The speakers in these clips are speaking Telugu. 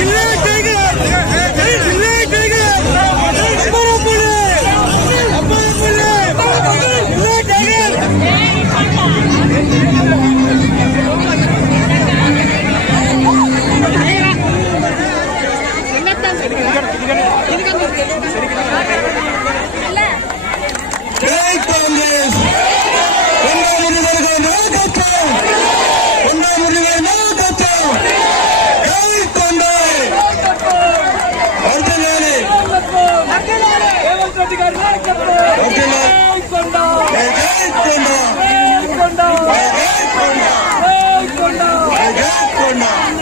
ಇಲ್ಲ Welcome now. Welcome now. Welcome now. Welcome now.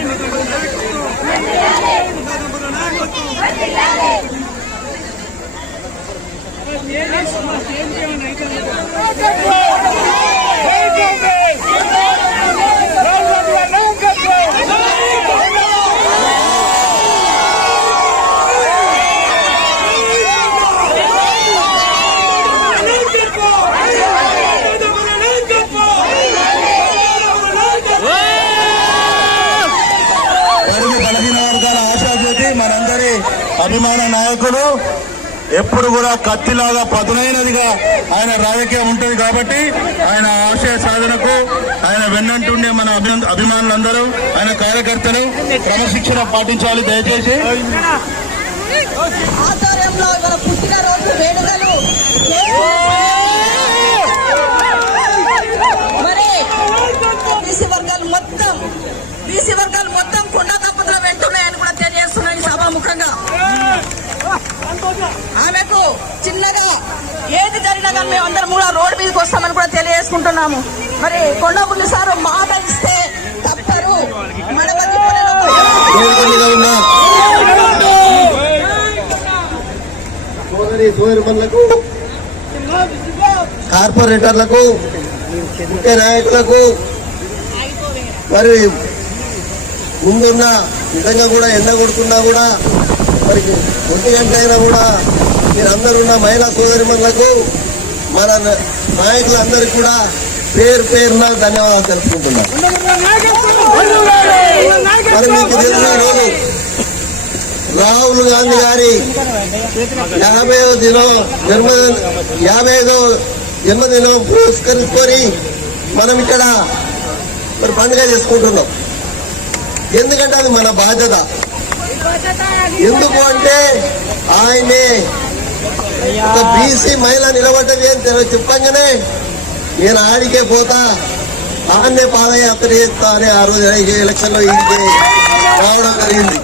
లాగా కూడా కత్తిలాగా పదునైనదిగా ఆయన రాజకీయం ఉంటుంది కాబట్టి ఆయన ఆశయ సాధనకు ఆయన వెన్నంటుండే మన అభి- అభిమానులందరూ ఆయన కార్యకర్తలు క్రమశిక్షణ పాటించాలి దయచేసి. ఆధ్వర్యంలో ఇవాళ పుట్టినరోజు వేడుకలు. మరి బీసీ వర్గాలు మొత్తం బీసీ వర్గాలు మొత్తం కుండ తప్పుతుల వెంటున్నాయని కూడా తెలియజేస్తున్నాయి ఈ సభాముఖంగా. ఆమెకు చిన్నగా ఏది జరిగినా కానీ మేము అందరం కూడా రోడ్డు మీదకి వస్తామని కూడా తెలియజేసుకుంటున్నాము. మరి కొండపుల్లి సారు మాట ఇస్తే తప్పరు. కార్పొరేటర్లకు ముఖ్య నాయకులకు మరి ముందున్న నిజంగా కూడా ఎండ కొడుతున్నా కూడా మరికి ఒంటి గంట అయినా కూడా మీరందరున్న మహిళా సోదరిమణులకు మన నాయకులందరికీ కూడా పేరు పేరున ధన్యవాదాలు తెలుపుకుంటున్నాం. మరి మీకు తెలిసిన రోజు రాహుల్ గాంధీ గారి యాభై దినం జన్మదిన యాభై ఐదో జన్మదినం పురస్కరించుకొని మనం ఇక్కడ మరి పండుగ చేసుకుంటున్నాం. ఎందుకంటే అది మన బాధ్యత. ఎందుకు అంటే ఆయనే ఒక బీసీ మహిళ నిలబడ్డది అని చెప్పంగానే నేను ఆడికే పోతా. ఆడనే పాదయాత్ర చేస్తా అని ఆ రోజు ఎలక్షన్లో ఇంటికి రావడం జరిగింది.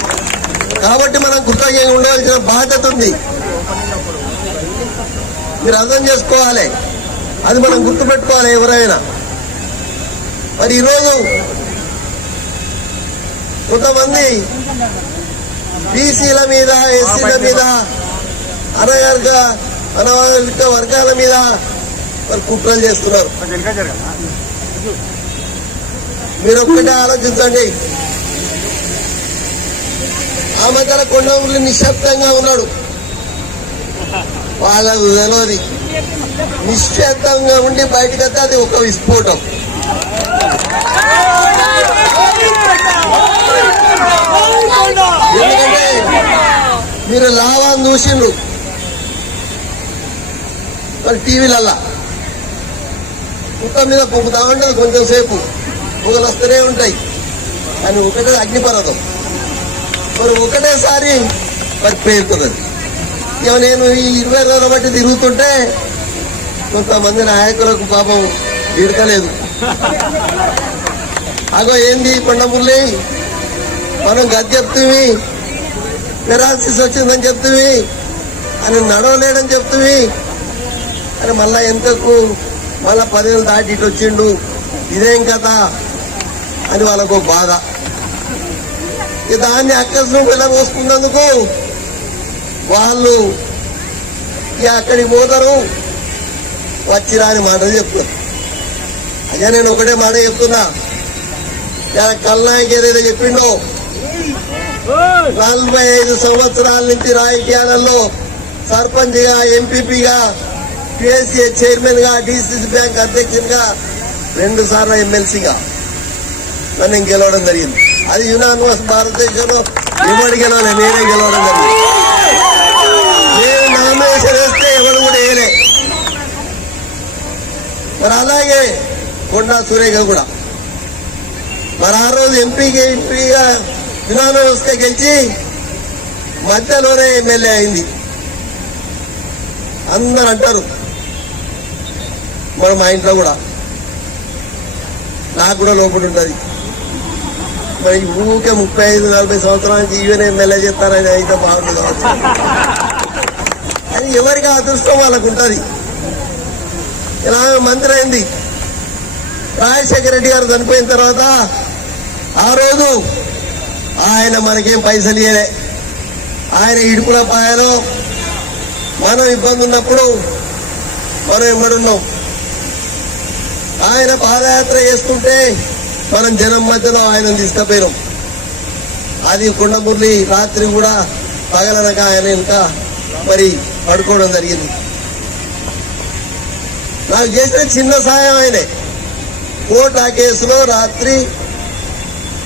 కాబట్టి మనం కృతజ్ఞంగా ఉండవలసిన బాధ్యత ఉంది. మీరు అర్థం చేసుకోవాలి. అది మనం గుర్తుపెట్టుకోవాలి ఎవరైనా. మరి ఈరోజు కొంతమంది బీసీల మీద ఎస్సీల మీద అనగర్గ అనవర్గ వర్గాల మీద మరి కుట్రలు చేస్తున్నారు. మీరు ఒక్కటే ఆలోచించండి. ఆ మధ్యన కొండవులు నిశ్శబ్దంగా ఉన్నాడు. వాళ్ళకు తెలియదు నిశ్శబ్దంగా ఉండి బయటకు వస్తే అది ఒక విస్ఫోటం ఎందుకంటే మీరు లాభాన్ని చూసిండ్రు. మరి టీవీలల్లా. కుక్క మీద పొక్కుతా ఉంటుంది కొంచెం సేపు. పొగలు వస్తూనే ఉంటాయి. కానీ ఒకటే అగ్నిపర్వతం. మరి ఒకటేసారి మరి పేరుతుంది ఇక నేను ఈ ఇరవై రోజుల బట్టి తిరుగుతుంటే కొంతమంది నాయకులకు పాపం విడతలేదు. అగో ఏంది కొండమురళి? మనం గది చెప్తుంది పెరాలసిస్ వచ్చిందని చెప్తుంది అని నడవలేడని చెప్తుంది అని మళ్ళా ఎంతకు మళ్ళా పదేళ్ళు దాటి ఇటు వచ్చిండు. ఇదేం కథ? అని వాళ్ళకు బాధ. ఇక దాన్ని అక్కసం వెళ్ళబోసుకున్నందుకు వాళ్ళు ఇక అక్కడికి పోతారు. వచ్చిరా అని మాటలు చెప్తారు అయ్యా నేను ఒకటే మాట చెప్తున్నా. కల్నాయకి ఏదైతే చెప్పిండో నలభై ఐదు సంవత్సరాల నుంచి రాజకీయాలలో సర్పంచ్గా ఎంపీపీగా పిఎస్సీ చైర్మన్గా డిసిసి బ్యాంక్ అధ్యక్షునిగా రెండు సార్లు ఎమ్మెల్సీగా నన్ను గెలవడం జరిగింది. అది యునానిమస్ భారతదేశంలో ఎవరు గెలవలే? నేనే గెలవడం జరిగింది. నేను నామినేషన్ వేస్తే ఎవరు కూడా వేయలే. మరి అలాగే కొండా సురేఖ కూడా. మరి ఆ రోజు ఎంపీగా ఎంపీగా యునానిమస్ వస్తే గెలిచి మధ్యలోనే ఎమ్మెల్యే అయింది. అందరు అంటారు. మనం మా ఇంట్లో కూడా. నాకు కూడా లోపల ఉంటుంది. మరి ఊకే ముప్పై ఐదు నలభై సంవత్సరానికి ఈవెన్ ఎమ్మెల్యే చేస్తారని అయితే బాగుంటుంది కావచ్చు. అది ఎవరికి అదృష్టం వాళ్ళకు ఉంటుంది. ఇలా మంత్రి అయింది. రాజశేఖర రెడ్డి గారు చనిపోయిన తర్వాత ఆ రోజు ఆయన మనకేం పైసలు ఇయలే ఆయన ఇడుపుల పాయలో మనం ఇబ్బంది ఉన్నప్పుడు మనం ఇవ్వడున్నాం ఆయన పాదయాత్ర చేసుకుంటే మనం జనం మధ్యలో ఆయన తీసుకుపోయినాం. అది కొండమురళి రాత్రి కూడా పగలనక ఆయన ఇంకా మరి పడుకోవడం జరిగింది. నాకు చేసిన చిన్న సాయం ఆయనే. కోర్టు ఆ కేసులో రాత్రి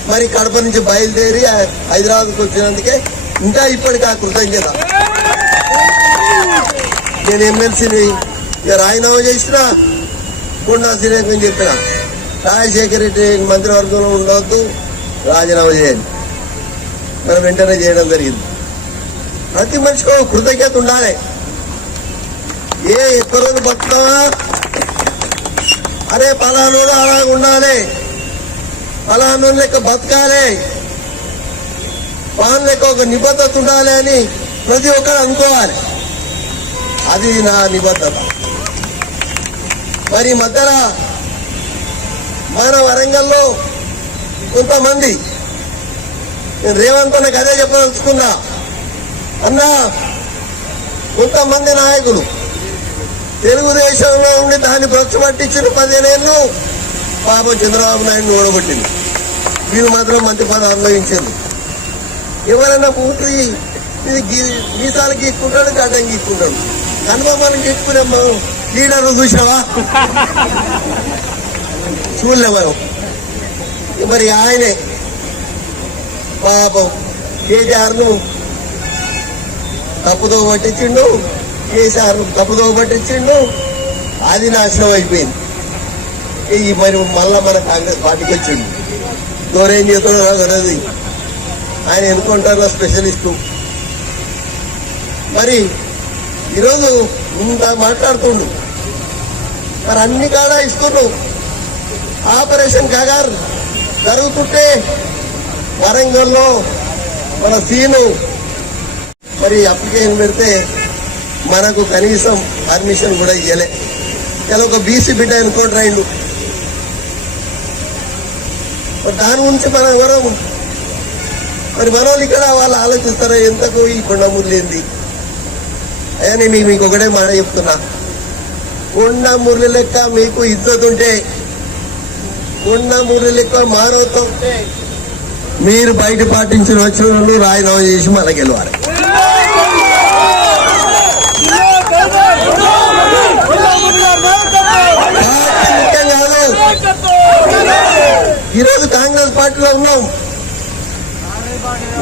మరి కడప నుంచి బయలుదేరి హైదరాబాద్కి వచ్చినందుకే ఇంకా ఇప్పటికి ఆ కృతజ్ఞత. నేను ఎమ్మెల్సీని ఇక రాజీనామా చేసిన కొండా శ్రీరేఖని చెప్పిన. రాజశేఖర రెడ్డి మంత్రివర్గంలో ఉండవద్దు రాజీనామా చేయండి. మనం వెంటనే చేయడం జరిగింది. ప్రతి మనిషికి ఒక కృతజ్ఞత ఉండాలి. ఏ ఎక్కువ రోజులు బతుకుతావా అరే పలానోడు అలా ఉండాలి. పలానోడు లెక్క బతకాలి. వాళ్ళ లెక్క ఒక నిబద్ధత ఉండాలి అని ప్రతి ఒక్కరు అనుకోవాలి. అది నా నిబద్ధత. మరి మధ్యన మన వరంగల్లో కొంతమంది నేను రేవంత్ అన్నకు అదే చెప్పదలుచుకున్నా. అన్నా కొంతమంది నాయకులు తెలుగుదేశంలో ఉండి దాన్ని పట్టించిన పదిహేనేళ్ళు పాపం చంద్రబాబు నాయుడు ఓడగొట్టింది. వీళ్ళు మాత్రం మంత్రి పదవి అనుభవించింది ఎవరైనా పూర్తి ఇది గీ- గీక్కుంటాడు గడ్డం గీక్కుంటాడు కనుబొమ్మలు గీక్కునే లీడర్ చూసావా చూడలే మనం. మరి ఆయనే. పాపం కేటీఆర్ను తప్పుదో పట్టించిండు కేసీఆర్ తప్పుదో పట్టించిండు అది నాశనం అయిపోయింది. ఈ మరి మళ్ళా మన కాంగ్రెస్ పార్టీకి వచ్చిండు. ఎవరేం చేస్తాడో నాకు తెలియదు ఆయన ఎన్కౌంటర్లో స్పెషలిస్టు. మరి ఈరోజు ఇంత మాట్లాడుతుండు. మరి అన్ని కాడ ఇస్తుండ్రు. ఆపరేషన్ కగార్ జరుగుతుంటే వరంగల్లో మన సీను మరి అప్లికేషన్ పెడితే మనకు కనీసం పర్మిషన్ కూడా ఇవ్వలే ఇలా ఒక బీసీ బిడ్డ ఎన్కౌంటర్ అయిండు. మరి దాని గురించి మనం ఎవరం మరి మన వాళ్ళు ఇక్కడ వాళ్ళు ఆలోచిస్తారా ఎంతకు ఈ కొండమూరు లేంది అయ్యా నేను మీకు ఒకటే మాట చెప్తున్నా కొండ మురళి లెక్క మీకు ఇజ్జత్ ఉంటే కొండ మురళి లెక్క ఉంటే మీరు బయట పాటించిన వచ్చిన వాళ్ళు రాజీనామా చేసి మన గెలవాలి కాదు ఈరోజు కాంగ్రెస్ పార్టీలో ఉన్నాం.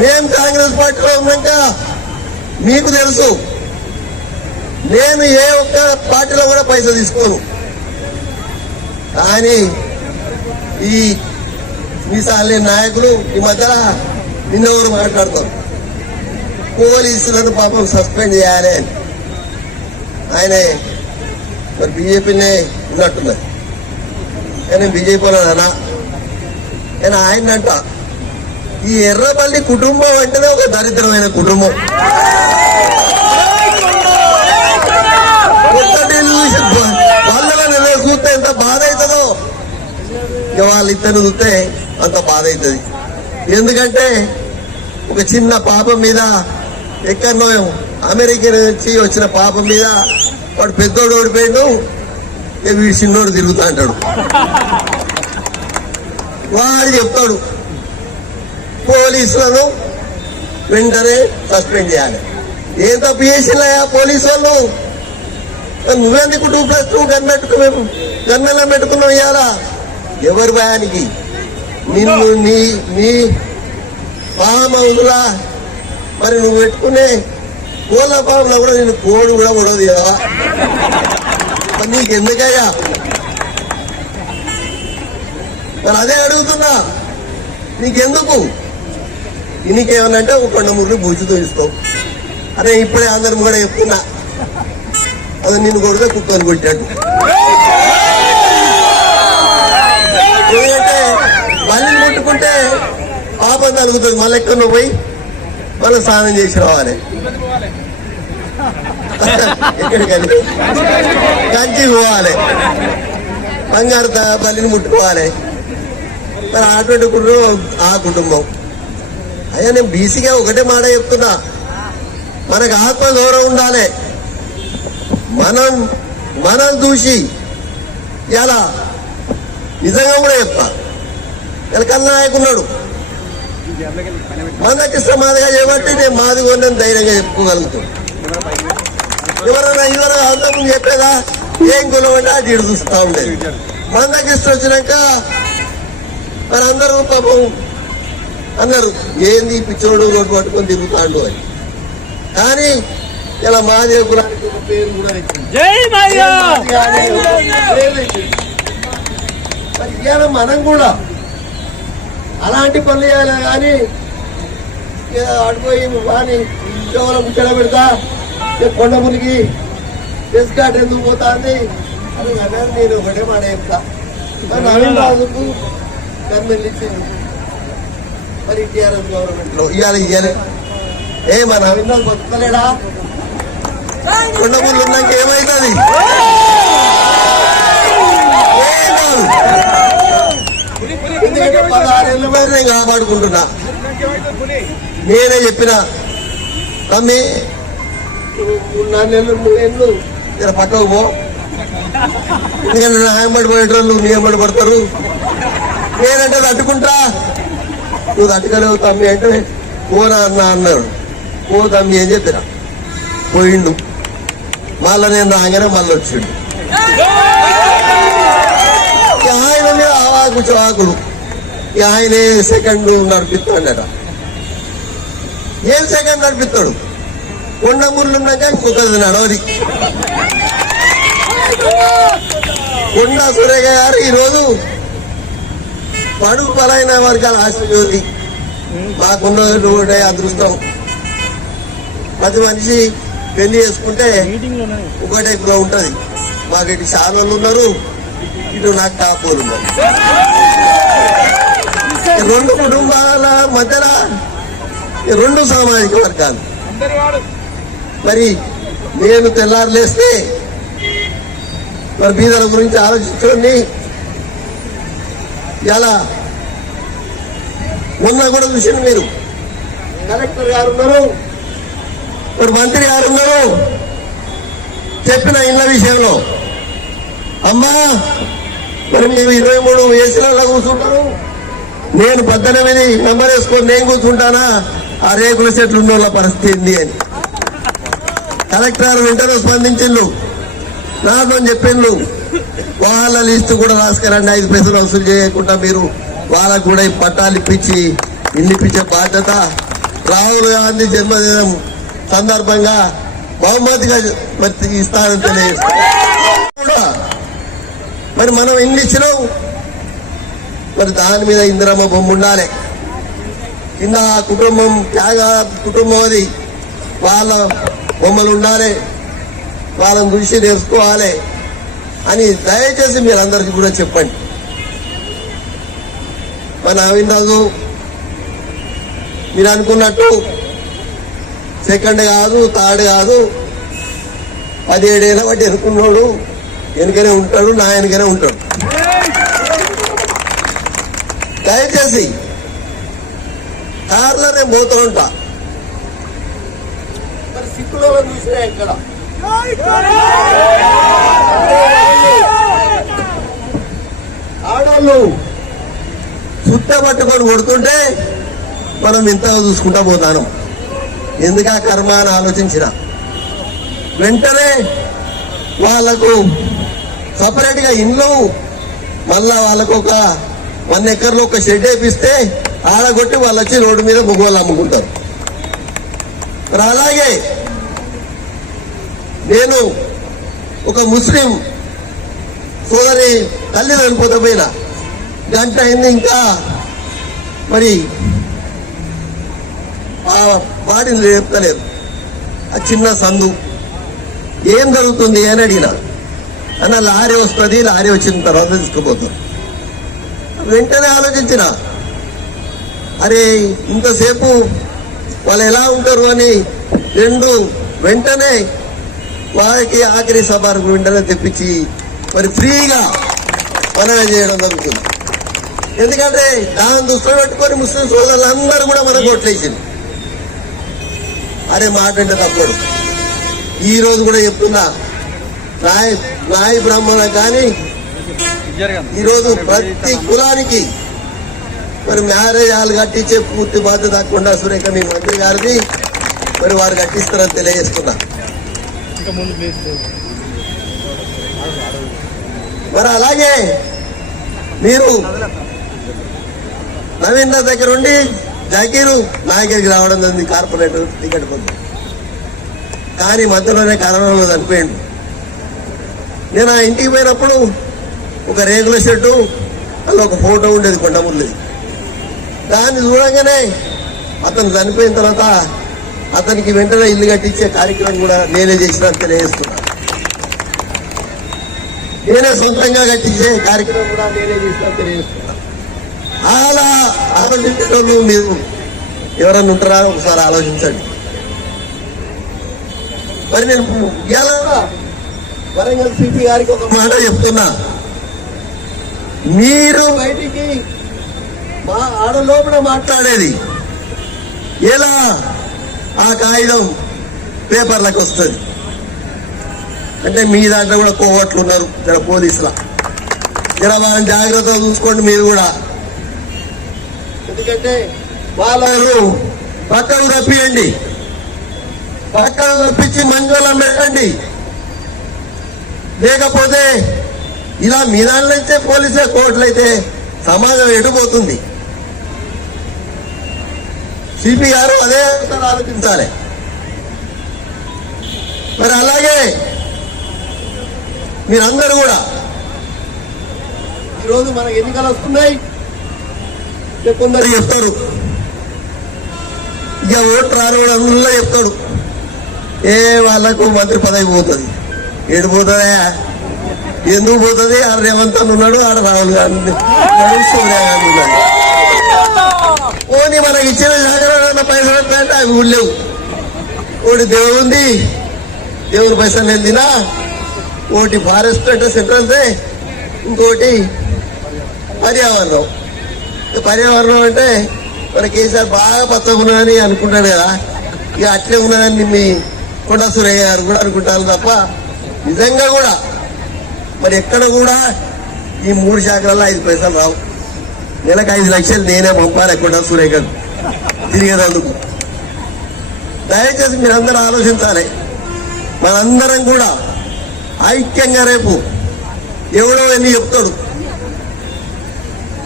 మేము కాంగ్రెస్ పార్టీలో ఉన్నాక మీకు తెలుసు నేను ఏ ఒక్క పార్టీలో కూడా పైసలు తీసుకోను. కానీ ఈ మీసాలే నాయకులు ఈ మధ్యన నిన్నెవరు మాట్లాడతారు పోలీసులను పాపం సస్పెండ్ చేయాలి అని. ఆయనే మరి బీజేపీనే ఉన్నట్టున్నది. కానీ బీజేపీలో అనా కానీ ఆయన అంట ఈ ఎర్రబల్లి కుటుంబం అంటేనే ఒక దరిద్రమైన కుటుంబం. ఒక్కటి చూసి చూస్తే ఎంత బాధ అవుతుందో ఇక వాళ్ళు ఇద్దరు చూస్తే అంత బాధ అవుతుంది ఎందుకంటే ఒక చిన్న పాపం మీద ఎక్కడో అమెరికా నుంచి వచ్చిన పాపం మీద వాడు పెద్దోడు ఓడిపోయాడు. ఇక వీడు చిన్నోడు తిరుగుతా అంటాడు. వాడు చెప్తాడు. పోలీసులను వెంటనే సస్పెండ్ చేయాలి. ఏం తప్పు చేసినాయా పోలీసు వాళ్ళు నువ్వెందుకు టూ ప్లస్ టూ గన్ పెట్టుకు మేము గన్నెలా పెట్టుకున్నావు ఇవాళ ఎవరి భయానికి? నిన్ను నీ నీ ఫామ్ మరి నువ్వు పెట్టుకునే కోళ్ళ పాములో కూడా నేను కోడి కూడా ఉండదు కదా నీకెందుకయ్యా? కానీ అదే అడుగుతున్నా. నీకెందుకు? నీకేమన్నంటే ఒక కొండ ముగ్గురు భుజుతో ఇస్తావు అరే ఇప్పుడే అందరం కూడా చెప్తున్నా. అది నిన్ను కొడితే కుక్కని కొట్టాడు ఎందుకంటే మళ్ళీ ముట్టుకుంటే పాపం తలుగుతుంది. మళ్ళీ ఎక్కడ పోయి మళ్ళీ స్నానం చేసి రావాలి. ఎక్కడికని? కంచి పోవాలి. బంగారు బలిని బల్లిని ముట్టుకోవాలి. మరి అటువంటి కుటుంబం ఆ కుటుంబం. అయ్యా నేను బీసీగా ఒకటే మాట చెప్తున్నా. మనకు ఆత్మ గౌరవం ఉండాలి. మనం మనం చూసి ఎలా నిజంగా కూడా చెప్తా ఇలా కన్ననాయకు మందకృష్ణ మాదిగా చేయబట్టి నేను మాది కొన్నాను ధైర్యంగా చెప్పుకోగలుగుతాను. ఎవరైనా ఇవర అంతకు చెప్పేదా? ఏం కొనమంటే అటు ఇటు చూస్తా ఉండేది. మందకృష్ణ వచ్చినాక మరి అందరూ పాపం అన్నారు ఏంది పిచ్చోడు రోడ్డు పట్టుకొని తిరుగుతాడు అని. కానీ ఇలా మాదేవ! కులానికి పేరు కూడా మరి ఇవాళ మనం కూడా అలాంటి పనులు చేయాలి కానీ ఇక అడిపోయి వాని కేవలం ముచ్చట పెడతా కొండ మునిగి ఎస్కాట్ ఎందుకు పోతాంది అని అన్నారు నేను ఒకటే మాట చెప్తా. నవీన్ రాజుకు గవర్నమెంట్ ఇచ్చింది మరి టీఆర్ఎస్ గవర్నమెంట్లో ఇవాళ ఇవ్వాలి ఏ మన రాజు బతుకలేడా ఉన్నాక ఏమవుతుంది ఏం కాదు. ఎందుకంటే పదహారేళ్ళ మీద నేను కాపాడుకుంటున్నా. నేనే చెప్పిన తమ్మి నెలలు మూడేళ్ళు ఇక్కడ పక్కకు పో. ఎందుకంటే నా పడేటోళ్ళు నీ ఎంబడి పడతారు నేనంటే తట్టుకుంటా నువ్వు తట్టుకోలేవు తమ్మి అంటే పోనా అన్న అన్నాడు పో తమ్మి ఏం చెప్పిన? పోయిండు. మళ్ళా నేను రాగానే మళ్ళీ వచ్చిండు. ఆయన మీద ఆవాకు చవాకులు ఆయనే సెకండ్ నడిపిస్తాడట. ఏం సెకండ్ నడిపిస్తాడు? కొండ ముళ్ళు ఉన్నాక ఇంకొకది నడవది కొండ సురేఖ గారు ఈరోజు పడుగు బలైన వర్గాల ఆశజ్యోతి మాకున్న ఒకటే అదృష్టం. ప్రతి మనిషి పెళ్ళి చేసుకుంటే ఒకటే ఇప్పుడు ఉంటది. మాకు ఇటు శాలోళ్ళు ఉన్నారు ఇటు నాకు టాపోలు ఉన్నారు. రెండు కుటుంబాల మధ్యన ఈ రెండు సామాజిక వర్గాలు. మరి నేను తెల్లారు లేస్తే మరి బీదల గురించి ఆలోచించండి. ఎలా? మొన్న కూడా చూసింది మీరు. కలెక్టర్ గారు ఉన్నారు. మరి మంత్రి గారు ఉన్నారు. చెప్పిన ఇళ్ళ విషయంలో. అమ్మా మరి మీరు ఇరవై మూడు ఏసీలలో కూర్చుంటారు. నేను పద్దెనిమిది నెంబర్ వేసుకొని నేను కూర్చుంటానా? ఆ రేకుల చెట్లు ఉన్న పరిస్థితి అని. కలెక్టర్ వెంటనే స్పందించిండు నాతో చెప్పిండు వాళ్ళ లిస్టు కూడా రాసుకురండి. ఐదు పైసలు వసూలు చేయకుండా మీరు వాళ్ళకు కూడా ఈ పట్టాలు ఇప్పించి ఇల్లు బాధ్యత రాహుల్ గాంధీ జన్మదినం సందర్భంగా బహుమతిగా మరి ఇస్తానని కూడా మరి మనం ఎన్ని ఇచ్చినాం? మరి దాని మీద ఇందిరమ్మ బొమ్మ ఉండాలి. కింద కుటుంబం త్యాగ కుటుంబం అది. వాళ్ళ బొమ్మలు ఉండాలి. వాళ్ళని చూసి నేర్చుకోవాలి. అని దయచేసి మీరందరికీ కూడా చెప్పండి. మన నవీన్ రాజు మీరు అనుకున్నట్టు సెకండ్ కాదు థర్డ్ కాదు పదిహేడేళ్ళ బట్టి ఎనుకున్నాడు వెనుకనే ఉంటాడు నా వెనుకనే ఉంటాడు. దయచేసి కార్లోనే పోతూ ఉంటా. మరి సిక్కులో చూసినా ఇక్కడ ఆడవాళ్ళు చుట్ట పట్టుకొని కొడుతుంటే మనం ఇంత చూసుకుంటా పోతాను. ఎందుకు కర్మ అని ఆలోచించిన? వెంటనే వాళ్ళకు సపరేట్గా ఇండ్లు మళ్ళా వాళ్ళకు ఒక వన్ ఎకర్లో ఒక షెడ్ వేపిస్తే ఆడగొట్టి వాళ్ళు వచ్చి రోడ్డు మీద ముగ్గులు అమ్ముకుంటారు. అలాగే నేను ఒక ముస్లిం సోదరి తల్లి చనిపోతే పోయిన గంట అయింది ఇంకా. మరి ఆ వాడిని లేపుతలేరు ఆ చిన్న సందు ఏం జరుగుతుంది అని అడిగిన. అన్న లారీ వస్తుంది లారీ వచ్చిన తర్వాత తీసుకుపోతాం. వెంటనే ఆలోచించిన. అరే ఇంతసేపు వాళ్ళు ఎలా ఉంటారు అని రెండు వెంటనే వారికి ఆఖరి సభకు వెంటనే తెప్పించి మరి ఫ్రీగా మనవి చేయడం జరుగుతుంది. ఎందుకంటే దాని దృష్టిలో పెట్టుకొని ముస్లిం సోదరులందరూ కూడా మనకు ఓట్లేసింది అరే మాట అంటే తప్పడు ఈ రోజు కూడా చెప్తున్నా నాయ నాయ బ్రాహ్మణ కానీ ఈ రోజు ప్రతి కులానికి మరి మ్యారేజ్ కట్టించే పూర్తి బాధ్యత కాకుండా సురేఖ మీ మంత్రి గారిది. మరి వారు కట్టిస్తారని తెలియజేస్తున్నా. మరి అలాగే మీరు నవీన్ దగ్గర ఉండి జాకీరు నా దగ్గరికి రావడం జరిగింది కార్పొరేటర్ టికెట్ పొంది కానీ మధ్యలోనే కరోనాలో చనిపోయింది నేను ఆ ఇంటికి పోయినప్పుడు ఒక రేగుల షెడ్డు అందులో ఒక ఫోటో ఉండేది కొండమురళిది దాన్ని చూడగానే అతను చనిపోయిన తర్వాత అతనికి వెంటనే ఇల్లు కట్టించే కార్యక్రమం కూడా నేనే చేసిన తెలియజేస్తున్నా. నేనే సొంతంగా కట్టించే కార్యక్రమం కూడా నేనే చేసిన తెలియజేస్తున్నా. అలా ఆలోచించడం మీరు ఎవరన్నా ఉంటారా? ఒకసారి ఆలోచించండి. మరి నేను ఎలా వరంగల్ సిపి గారికి ఒక మాట చెప్తున్నా. మీరు బయటికి మా ఆడ లోపల మాట్లాడేది. ఎలా? ఆ కాగితం పేపర్లకు వస్తుంది. అంటే మీ దాంట్లో కూడా కోవట్లు ఉన్నారు ఇక్కడ పోలీసుల. ఇక్కడ వాళ్ళని జాగ్రత్తగా చూసుకోండి మీరు కూడా. ఎందుకంటే వాళ్ళు పక్కకు రప్పియండి పక్కకు తప్పించి మంజూలం పెట్టండి. లేకపోతే ఇలా మీ దాంట్లో అయితే పోలీసే కోర్టులు అయితే సమాజం ఎడిపోతుంది సిపి గారు అదే ఆలోచించాలి. మరి అలాగే మీరందరూ కూడా ఈరోజు మనకు ఎన్నికలు వస్తున్నాయి. కొందరు చెప్తారు. ఇక ఓటు రాని అందులో చెప్తాడు. ఏ వాళ్ళకు మంత్రి పదవి పోతుంది. ఏడు పోతుందా? ఎందుకు పోతుంది? ఆడ రేవంత్ అని ఉన్నాడు ఆడ రాహుల్ గాంధీ సోనియా గాంధీ ఉన్నాడు. ఓని మనకి ఇచ్చిన జాగ్రత్త పైసలు అంటే అవి ఉండలేవు ఓటి దేవుడు ఉంది. దేవుని పైసలు నేను తినా ఒకటి ఫారెస్ట్ అంటే సెంట్రల్దే ఇంకోటి పర్యావరణం. పర్యావరణం అంటే మన కేసీఆర్ బాగా పచ్చగా అనుకుంటాడు కదా. ఇక అట్లే ఉన్నదని మీ కొండ సురయ్య గారు కూడా అనుకుంటారు తప్ప నిజంగా కూడా మరి ఎక్కడ కూడా ఈ మూడు శాఖలలో ఐదు పైసలు రావు. నెలకు ఐదు లక్షలు నేనే పంపాలి కొండ సురేఖ తిరిగేదందుకు. దయచేసి మీరందరూ ఆలోచించాలి. మనందరం కూడా ఐక్యంగా రేపు ఎవడో వెళ్ళి చెప్తాడు.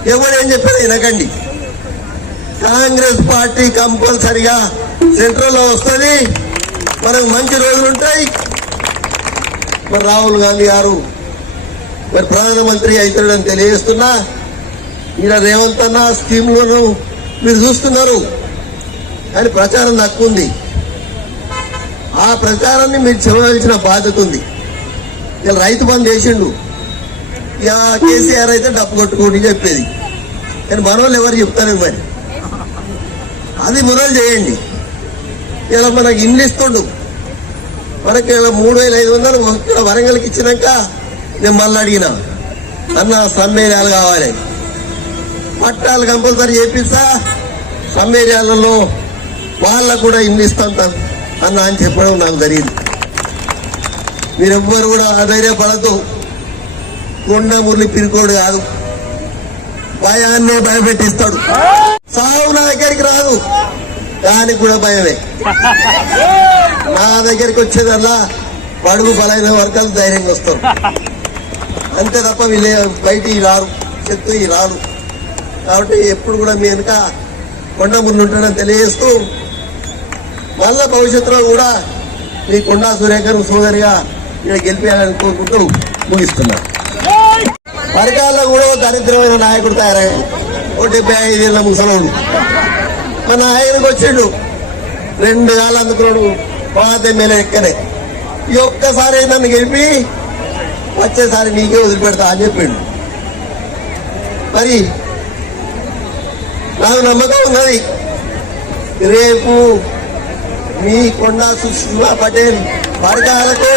ఎవడు ఏం చెప్పేది వినకండి. కాంగ్రెస్ పార్టీ కంపల్సరిగా సెంట్రల్లో వస్తుంది. మనకు మంచి రోజులు ఉంటాయి. మరి రాహుల్ గాంధీ గారు మరి ప్రధానమంత్రి అవుతాడని తెలియజేస్తున్నా. ఈయన రేవంత్ అన్న స్కీమ్లను మీరు చూస్తున్నారు. కానీ ప్రచారం తక్కువ ఉంది ఆ ప్రచారాన్ని మీరు చెప్పవలసిన బాధ్యత ఉంది. ఇలా రైతు బంద్ చేసిండు. ఇక కేసీఆర్ అయితే డబ్బు కొట్టుకోండి చెప్పేది. కానీ మనోళ్ళు ఎవరు చెప్తారు మరి? అది మనోళ్ళు చేయండి. ఇలా మనకి ఇండ్లు ఇస్తుండు. మనకి ఇలా మూడు వేల ఐదు వందలు వరంగల్కి ఇచ్చినాక నేను మళ్ళీ అడిగిన అన్న సమ్మేళాలు కావాలి. పట్టాలు కంపల్సరీ చేపిస్తా. సమ్మేళాలలో వాళ్ళకు కూడా ఇన్ని ఇస్తాం అన్న అని చెప్పడం నాకు జరిగింది. మీరెవ్వరు కూడా అధైర్యపడద్దు కొండ మురళి పిరుకోడు కాదు. భయాన్నే భయపెట్టిస్తాడు. సావు నా దగ్గరికి రాదు. దానికి కూడా భయమే. నా దగ్గరికి వచ్చేదల్లా పడుగు బలైన వర్గాలు ధైర్యంగా వస్తారు. అంతే తప్ప వీళ్ళే బయటికి రారు చెత్త ఈ రారు. కాబట్టి ఎప్పుడు కూడా మీ వెనుక కొండ ముందు ఉంటాడని తెలియజేస్తూ మళ్ళా భవిష్యత్తులో కూడా మీ కొండా సురేఖర్ సోదరిగా ఇక్కడ గెలిపేయాలని కోరుకుంటూ ముగిస్తున్నా. పరికాల్లో కూడా దరిద్రమైన నాయకుడు తయారయ్యాడు ఓ డెబ్బై ఐదేళ్ళ ముసలోడు. మన నాయకుడికి వచ్చిండు. రెండు కాళ్ళు అందుకున్నాడు. పాత ఎమ్మెల్యే ఎక్కనే. ఈ ఒక్కసారి నన్ను గెలిపి వచ్చేసారి నీకే వదిలిపెడతా అని చెప్పిండు. మరి నాకు నమ్మకం ఉన్నది. రేపు మీ కొండా సుష్మా పటేల్ వర్గాలకు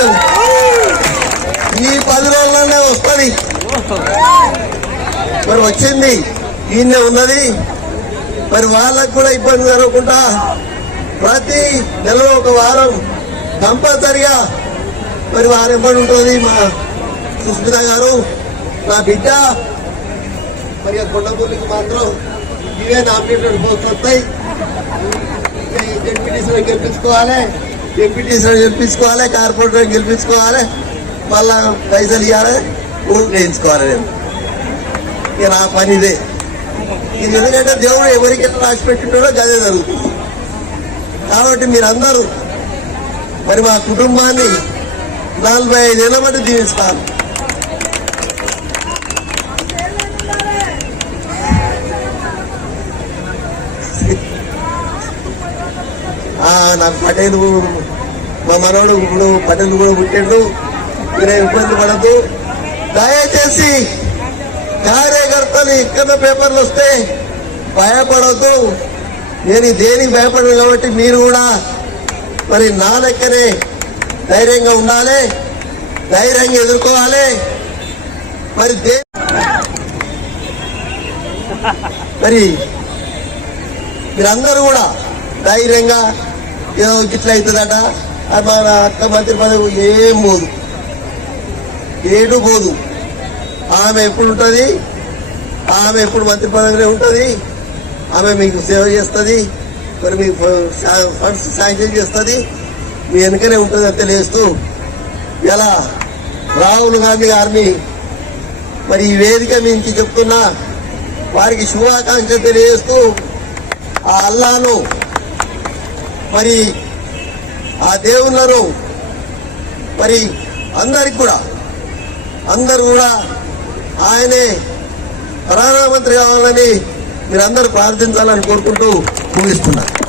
ఈ పది రోజుల్లోనే వస్తుంది. మరి వచ్చింది ఈయనే ఉన్నది. మరి వాళ్ళకు కూడా ఇబ్బంది జరగకుండా ప్రతి నెలలో ఒక వారం కంపల్సరిగా మరి వారు ఇబ్బంది ఉంటుంది మా సుస్మిత గారు. నా బిడ్డ మరి ఆ మాత్రం ఇవే నామినేటెడ్ పోస్ట్ వస్తాయి ఎంపీటీసీలో గెలిపించుకోవాలి. ఎంపీటీసీలో గెలిపించుకోవాలి. కార్పొరేటర్ గెలిపించుకోవాలి. మళ్ళా పైసలు ఇవ్వాలి ఊరికి నేర్చుకోవాలి నేను. ఇక నా పని ఇదే. ఇది ఎందుకంటే దేవుడు ఎవరికి ఎట్లా రాసి పెట్టింటాడో గదే జరుగుతుంది. కాబట్టి మీరందరూ మరి మా కుటుంబాన్ని నలభై ఐదేళ్ళ బట్టి దీవిస్తాను. నాకు పటేలు. మా మనవడు ఇప్పుడు పటేలు కూడా పుట్టాడు. మీరే ఇబ్బంది పడద్దు దయచేసి కార్యకర్తలు ఇక్కడ పేపర్లు వస్తే భయపడద్దు. నేను దేనికి భయపడను కాబట్టి మీరు కూడా మరి నా లెక్కనే ధైర్యంగా ఉండాలి. ధైర్యంగా ఎదుర్కోవాలి. మరి దే మరి మీరందరూ కూడా ధైర్యంగా ఏదో ఇట్లా అవుతుందట. అది మన అక్క మంత్రి పదవి ఏం పోదు. ఏడు పోదు. ఆమె ఎప్పుడు ఉంటుంది? ఆమె ఎప్పుడు మంత్రి పదవిలో ఉంటుంది? ఆమె మీకు సేవ చేస్తుంది? మరి మీకు ఫండ్స్ శాంక్షన్ చేస్తుంది? మీ వెనుకనే ఉంటుంది అని తెలియస్తూ ఇలా రాహుల్ గాంధీ గారిని మరి ఈ వేదిక మీకు చెప్తున్నా. వారికి శుభాకాంక్ష తెలియజేస్తూ ఆ అల్లాను మరి ఆ దేవుళ్ళను మరి అందరికి కూడా అందరూ కూడా ఆయనే ప్రధానమంత్రి కావాలని మీరందరూ ప్రార్థించాలని కోరుకుంటూ ముగిస్తున్నారు